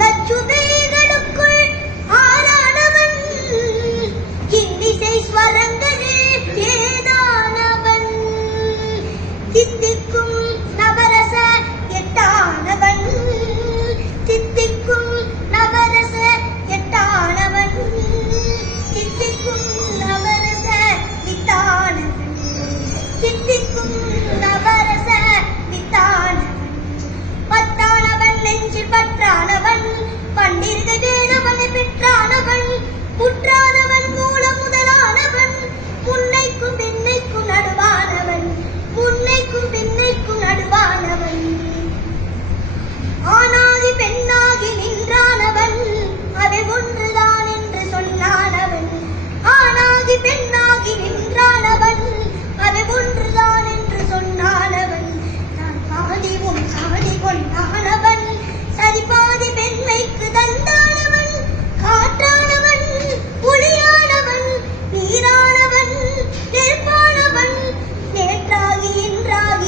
the children நேர்மானவன் நேற்றாகி என்றாகி